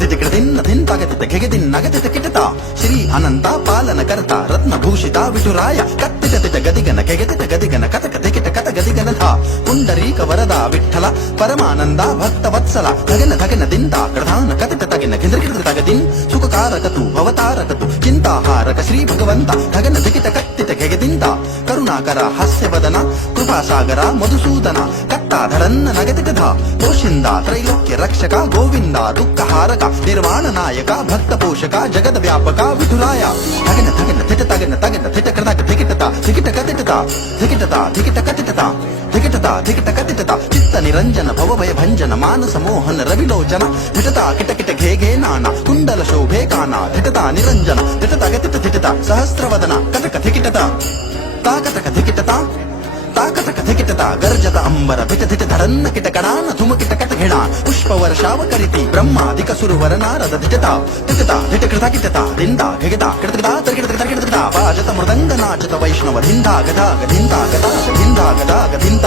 ಧಿಟಿಕಿಟ ದಿನ್ನ ಧಿಂತಾಗತಿತ ಘೆಗೆದಿನ್ ನಗತಿತ ಕಿಟತ ಶ್ರೀ ಅನಂತ ಪಾಲನ ಕರ್ತ ರತ್ನಭೂಷಿತ ವಿಠುರಾಯ ಕತ್ತಿಟ ತಿಟ ಗದಿಗನ ಘೆಗೆತಿಟ ಗದಿಗನ ಕತಕ ಧಿಕಿಟ ಕತ ಗದಿಗನ ಧ ಪುಂಡರೀಕ ವರದ ವಿಠಲ ಪರಮಾನಂದ ಭಕ್ತ ವತ್ಸಲ ಧಗನ ಧಗನ ದಿಂತ ಪ್ರಧಾನ ಕತಿಟ ತಗಿನ ಗಿಂದ್ರಗಿಂದ್ರ ತಗದಿನ್ ಸುಖಕಾರಕತು ಭವತಾರಕತು ಚಿಂತಾಹಾರಕ ಶ್ರೀ ಭಗವಂತ ಧಗನ ಧಿಕಿಟ ಕತ್ತಿಟ ಘೆಗೆದಿಂತ ಕರುಣಾಕರ ಹಾಸ್ಯವದನ ಕೃಪಾಸಾಗರ ಮಧುಸೂದನ ಕಟ್ಟಾಧರನ್ನ ನಗತಿಕಧ ಪೋಷಿಂದ ತ್ರೈಲೋಕ್ಯ ರಕ್ಷಕ ಗೋವಿಂದ ದುಃಖಹಾರಕ ನಿರ್ವಾಣ ನಾಯಕ ಭಕ್ತ ಪೋಷಕ ಜಗದ ವ್ಯಾಪಕ ವಿಠುರಾಯ ಧಗನ ಧಗನ ಧಿಟ ತಗನ ತಗನ ಧಿಟ ಕೃತಕ ಧಿಕಿಟತ ಧಿಕಿಟ ಕತಿಟತ ಧಿಕಿಟತ ಧಿಕಿಟ ಕತಿಟತ ಧಿಕಿಟತ ಧಿಕಿಟ ಕತಿಟತ ಚಿತ್ತ ನಿರಂಜನ ಭವಭಯ ಭಂಜನ ಮಾನಸ ಮೋಹನ ರವಿಲೋಚನ ಧಿಟತ ಕಿಟ ಕಿಟ ಘೇ ಘೇ ನಾನ ಕುಂಡಲ ಶೋಭೆ ಕಾನ ಧಿಟತ ನಿರಂಜನ ಧಿಟತ ಗತಿಟ ಧಿಟತ ಸಹಸ್ರವದನ ಕಟಕ ಧಿಕಿಟತ ತಾಕಟಕ ಧಿಕಿಟತ ತಾಕಟಕ ಧಿಕಿಟತ ಗರ್ಜತ ಅಂಬರ ಧಿಟ ಧಿಟ ಧರನ್ನ ಕಿಟ ಕಡಾನ ಧುಮಕಿಟ ಕಟ ಘಿಣ ಪುಷ್ಪ ವರ್ಷಾವ ಕರಿತಿ ಬ್ರಹ್ಮಾದಿಕ ಸುರವರ ನಾರದ ಧಿಟತ ಧಿಟತ ಧಿಟ ಕೃತ ಕಿಟತ ದಿಂದ ಘೆಗೆತ ಕಿಟತಗದ ತರ್ಕಿಟತ ತರ್ಕಿಟತ ಪಾಜತ ಮೃದಂಗ ನಾಚತ ವೈಷ್ಣವ ಧಿಂದ ಗದ ಗಧಿಂದ ಗದ ಗಧಿಂದ ಗದ ಗಧಿಂದ